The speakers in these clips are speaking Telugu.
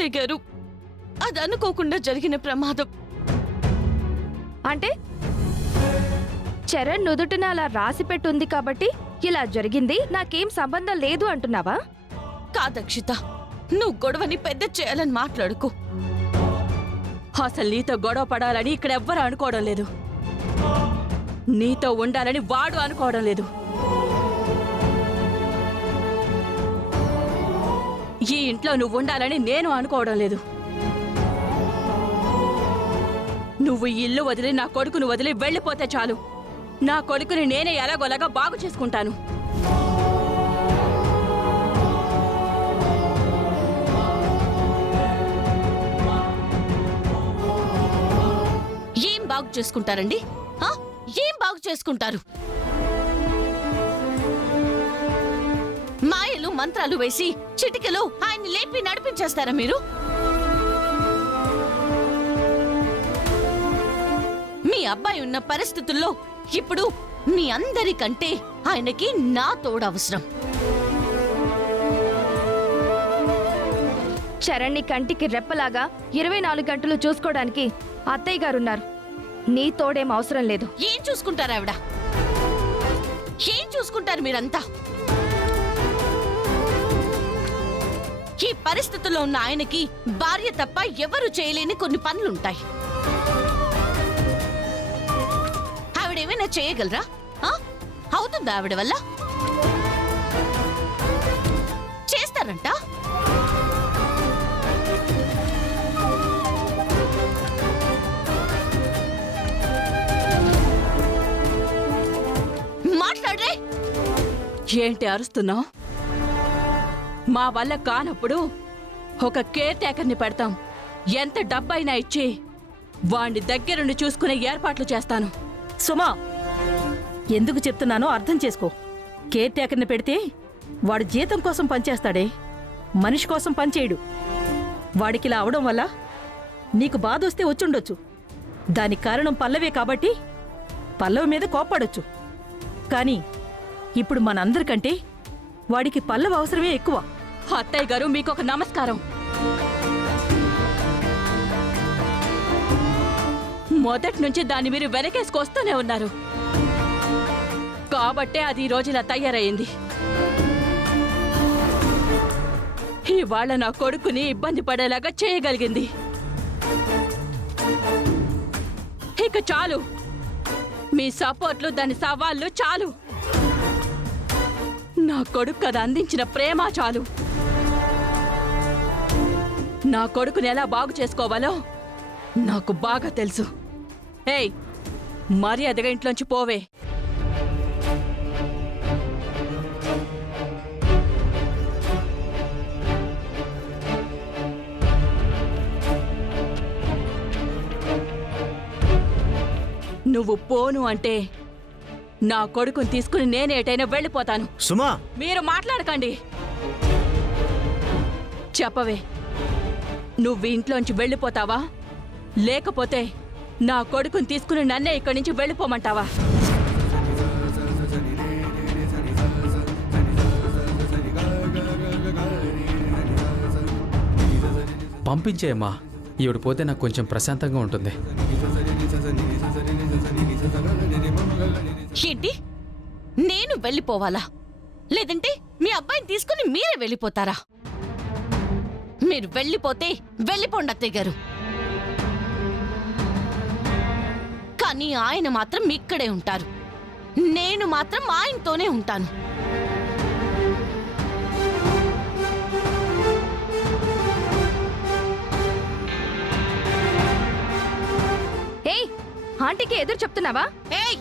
అత్తయ్య గారు, అది అనుకోకుండా జరిగిన ప్రమాదం. అంటే చరణ్ నుదుటిన అలా రాసి పెట్టుంది కాబట్టి ఇలా జరిగింది, నాకేం సంబంధం లేదు అంటున్నావా? కాదక్షిత, నువ్వు గొడవని పెద్ద చేయాలని మాట్లాడుకో. అసలు నీతో గొడవ పడాలని ఇక్కడెవ్వరూ అనుకోవడం లేదు. నీతో ఉండాలని వాడు అనుకోవడం లేదు. ఈ ఇంట్లో నువ్వు ఉండాలని నేను అనుకోవడం లేదు. నువ్వు ఈ ఇల్లు వదిలి నా కొడుకును వదిలి వెళ్ళిపోతే చాలు. నా కొడుకుని నేనే ఎలాగోలాగా బాగు చేసుకుంటాను. ఏం బాగు చేసుకుంటారండి? ఏం బాగు చేసుకుంటారు? మాయలు మంత్రాలు వేసి చిటికెలో ఆయన్ని లేపి నడిపించేస్తారా మీరు? మీ అబ్బాయి ఉన్న పరిస్థితుల్లో ఇప్పుడు మీ అందరికంటే ఆయనకి నా తోడు అవసరం. చరణ్ని కంటికి రెప్పలాగా 24 గంటలు చూసుకోవడానికి అత్తయ్య గారున్నారు. నీ తోడేం అవసరం లేదు. ఏం చూసుకుంటారు ఆవిడ? ఏం చూసుకుంటారు మీరంతా? ఈ పరిస్థితుల్లో ఉన్న ఆయనకి భార్య తప్ప ఎవరు చేయలేని కొన్ని పనులుంటాయి. ఆవిడేమైనా చేయగలరా? అవుతుందా ఆవిడ వల్ల? చేస్తారంట? మాట్లాడరే. ఏంటి అరుస్తున్నావు? మా వల్ల కానప్పుడు ఒక కేర్ టేకర్ని పెడతాం. ఎంత డబ్బైనా ఇచ్చి వాణ్ణి దగ్గరుండి చూసుకునే ఏర్పాట్లు చేస్తాను. సుమా, ఎందుకు చెప్తున్నానో అర్థం చేసుకో. కేర్ టేకర్ని పెడితే వాడు జీతం కోసం పనిచేస్తాడే, మనిషి కోసం పనిచేయడు. వాడికిలా అవడం వల్ల నీకు బాధొస్తే వచ్చుండొచ్చు. దానికి కారణం పల్లవే కాబట్టి పల్లవి మీద కోప్పడొచ్చు. కానీ ఇప్పుడు మనందరికంటే వాడికి పల్లవి అవసరమే ఎక్కువ. అత్తయ్య గారు, మీకొక నమస్కారం. మొదటి నుంచి దాన్ని మీరు వెనకేసుకొస్తూనే ఉన్నారు కాబట్టే అది ఈ రోజు ఇలా తయారయ్యింది. ఇవాళ నా కొడుకుని ఇబ్బంది పడేలాగా చేయగలిగింది. ఇక చాలు, మీ సపోర్ట్లు, దాని సవాళ్ళు చాలు. నా కొడుకు అది అందించిన ప్రేమ చాలు. నా కొడుకుని ఎలా బాగు చేసుకోవాలో నాకు బాగా తెలుసు. ఏయ్, మర్యాదగా ఇంట్లోంచి పోవే. నువ్వు పోను అంటే నా కొడుకుని తీసుకుని నేనే ఎటైనా వెళ్ళిపోతాను. సుమా, మీరు మాట్లాడకండి. చెప్పవే, నువ్వు ఇంట్లోంచి వెళ్ళిపోతావా, లేకపోతే నా కొడుకుని తీసుకుని నన్నే ఇక్కడి నుంచి వెళ్ళిపోమంటావా? పంపించేయమ్మా. ఈవిడ పోతే నాకు కొంచెం ప్రశాంతంగా ఉంటుంది. ఏంటి, నేను వెళ్ళిపోవాలా? లేదంటే మీ అబ్బాయిని తీసుకుని మీరే వెళ్ళిపోతారా? మీరు వెళ్ళిపోతే వెళ్ళిపోండి అత్తయ్య గారు. కానీ ఆయన మాత్రం ఇక్కడే ఉంటారు. నేను మాత్రం ఆయనతోనే ఉంటాను. ఏయ్, ఆంటీకి ఎదురు చెప్తున్నావా? ఏయ్,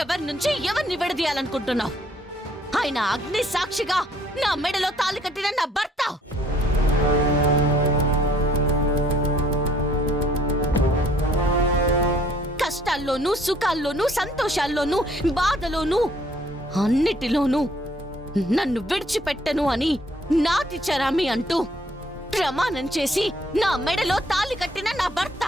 ఎవరి నుంచి ఎవరిని విడదీయాలనుకుంటున్నావు? ఆయన అగ్ని సాక్షిగా నా మెడలో తాళి కట్టిన నా భర్త. కష్టాల్లోనూ, సుఖాల్లోనూ, సంతోషాల్లోనూ, బాధలోనూ, అన్నిటిలోనూ నన్ను విడిచిపెట్టను అని నాతి చరామి అంటూ ప్రమాణం చేసి నా మెడలో తాళి కట్టిన నా భర్త.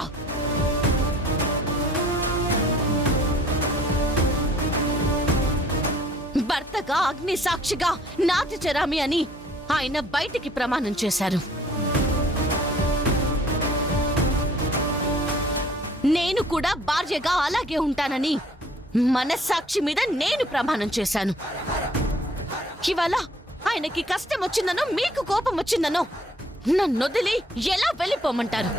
భర్తగా అగ్ని సాక్షిగా నాతి చెరామి అని ఆయన బయటికి ప్రమాణం చేశారు. నేను కూడా భార్యగా అలాగే ఉంటానని మనస్సాక్షి మీద నేను ప్రమాణం చేశాను. ఇవాళ ఆయనకి కష్టం వచ్చిందనో మీకు కోపం వచ్చిందనో నన్నొదిలి ఎలా వెళ్ళిపోమంటారు?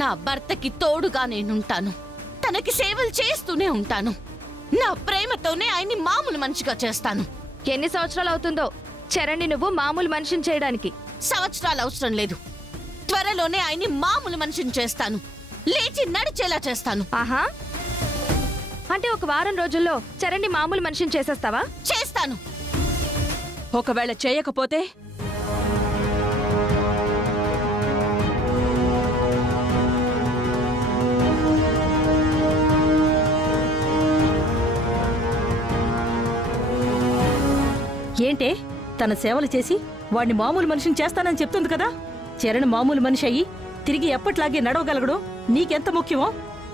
నా భర్తకి తోడుగా నేనుంటాను, తనకి సేవలు చేస్తూనే ఉంటాను. నా ప్రేమతోనే ఆయన్ని మామూలు మనిషిగా చేస్తాను. ఎన్ని సంవత్సరాలు అవుతుందో చరణ్ని నువ్వు మామూలు మనిషిని చేయడానికి? సంవత్సరాలు అవసరం లేదు, త్వరలోనే ఆయన్ని మామూలు మనిషిని చేస్తాను. లేచి నడిచేలా చేస్తాను. ఆహా, అంటే ఒక వారం రోజుల్లో చరణ్ని మామూలు మనిషిని చేసేస్తావా? చేస్తాను. ఒకవేళ చేయకపోతే ఏంటే తన సేవలు చేసి వాడిని మామూలు మనిషిని చేస్తానని చెప్తుంది కదా. చరణ్ మామూలు మనిషి అయ్యి తిరిగి ఎప్పట్లాగే నడవగలగడం నీకెంత ముఖ్యమో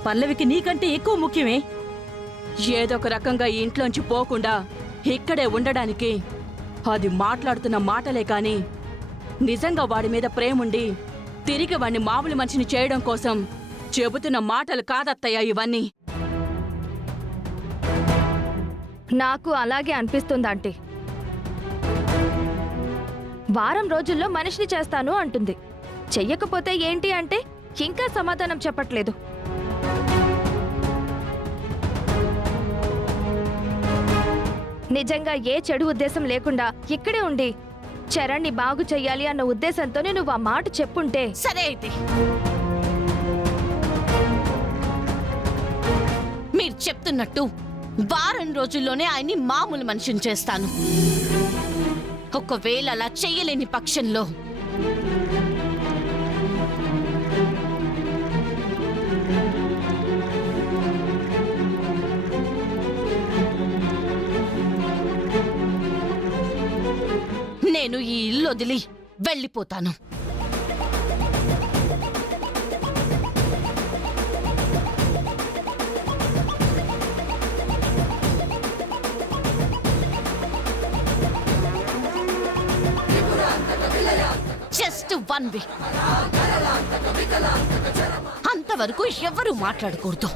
పల్లవికి నీకంటే ఎక్కువ ముఖ్యమే. ఏదొక రకంగా ఈ ఇంట్లోంచి పోకుండా ఇక్కడే ఉండడానికి అది మాట్లాడుతున్న మాటలే కాని నిజంగా వాడి మీద ప్రేముండి తిరిగి వాడిని మామూలు మనిషిని చేయడం కోసం చెబుతున్న మాటలు కాదత్తయ్యా ఇవన్నీ. నాకు అలాగే అనిపిస్తుంది ఆంటీ. వారం రోజుల్లో మనిషిని చేస్తాను అంటుంది. చెయ్యకపోతే ఏంటి అంటే ఇంకా సమాధానం చెప్పట్లేదు. నిజంగా ఏ చెడు ఉద్దేశం లేకుండా ఇక్కడే ఉండి చరణ్ని బాగు చెయ్యాలి అన్న ఉద్దేశంతోనే నువ్వు ఆ మాట చెప్పుంటే. సరే అయితే మీరు చెప్తున్నట్టు వారం రోజుల్లోనే ఆయన్ని మామూలు మనిషిని చేస్తాను. ఒకవేళ అలా చెయ్యలేని పక్షంలో నేను ఈ ఇల్లు వదిలి వెళ్ళిపోతాను. జస్ట్ 1 వీక్, అంతవరకు ఎవరు మాట్లాడకూడదు.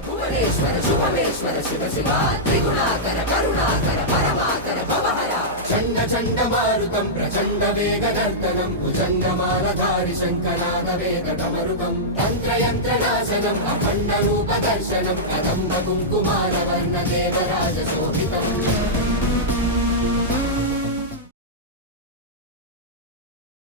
చండ చండమారుతం ప్రచండ వేగదర్తనం భుజంగమాలధారి శంకనాద వేద డమరుకం తంత్రయంత్రనాశనం అఖండ రూప దర్శనం కదంబ కుంకుమార వర్ణ దేవరాజ శోభితం